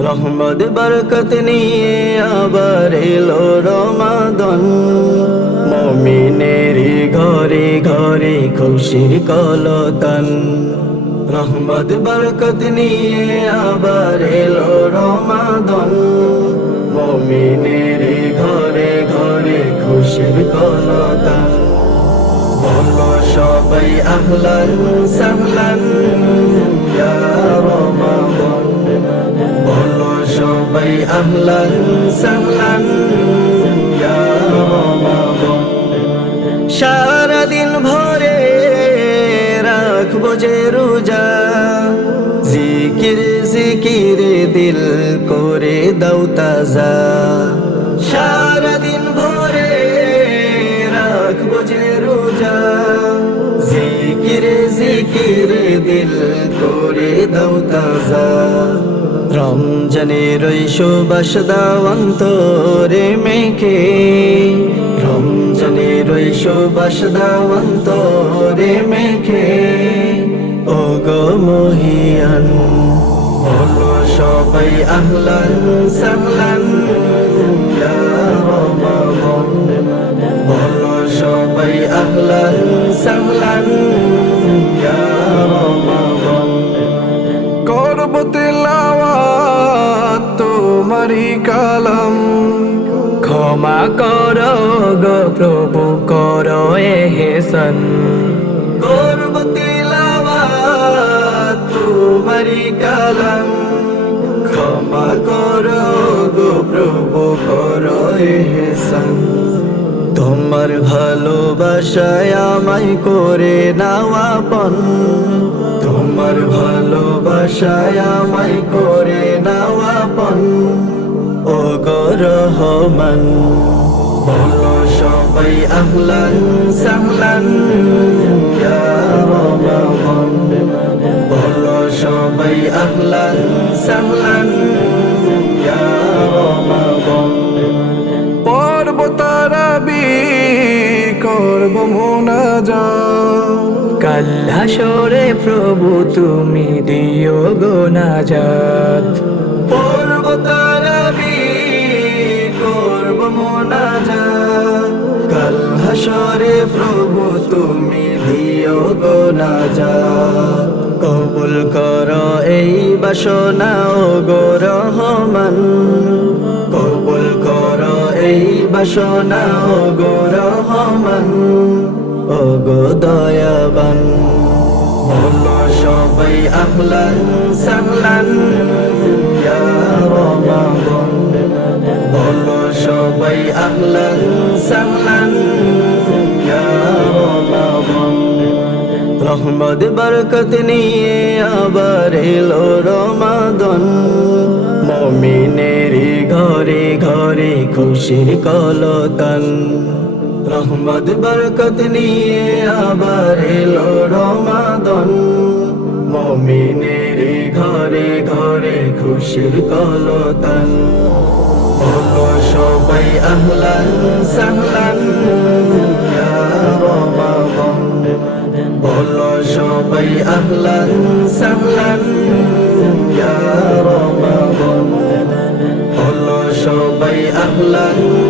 রহমদ বরকত নিয়ে আবার এলো রমাদন মমিনেরি ঘরে ঘরে খুশির কলতন রহমদ বরকত নিয়ে আবার এলো রমাদন। মমিনেরি ঘরে ঘরে খুশির কলতন বলো সবাই আহলান সাহলান রমাদান। বলো সবাই আহলান সাহলান রমাদান। সারাদিন ভরে রাখব যে রোজা। জিকির জিকির দিল করে দাও তাজা। সারাদিন ভরে রাখব যে রোজা। জিকির জিকির দিল করে দাও তাজা। রমজানের সুবাস দাও অন্তরে মেখে। রমজানের সুবাস দাও অন্তরে মেখে। গো মহিয়ান বলো সবাই আহলান সাহলান। বলো সবাই আহলান সাহলান। ইয়া রমাদান করব তেলাওয়াত তোমারি কালাম। ক্ষমা কর গো প্রভু, কর এহেসন করব তিলাওয়াত তোমারি কালাম। ক্ষমা কর গো প্রভু, কর তোমার ভালোবাসায় আমায় করে নাওয়াপন তোমার ভালোবাসায় আমায় করে নাওয়াপন ও গো রহমান, বলো সবাই আহলান সাহলান। ইয়া রমাদান আহলান সাহলান ইয়া রমাদান পর্ব তারাবি করব মোনাজা কাল হাসরে প্রভু তুমি দিও গো নাজাত। পর্বতারাবি করব মোনাজাত। কাল হাসরে প্রভু বাসনা ও গো রহমান। কবুল কর এই বাসনা ও গো রহমান। ও গো দয়াবান। বলো সবাই আহলান সাহলান বলো সবাই আহলান সাহলান। রহমত বরকত নিয়ে আবার এলো রমাদন। মমিনেরি ঘরে ঘরে খুশির কলতন রহমত বরকত নিয়ে আবার এলো রমাদন। মমিনেরি ঘরে ঘরে খুশির কলতন বলো সবাই আহলান সাহলান। সাহলান ইয়া রমাদান বলো সবাই আহলান সাহলান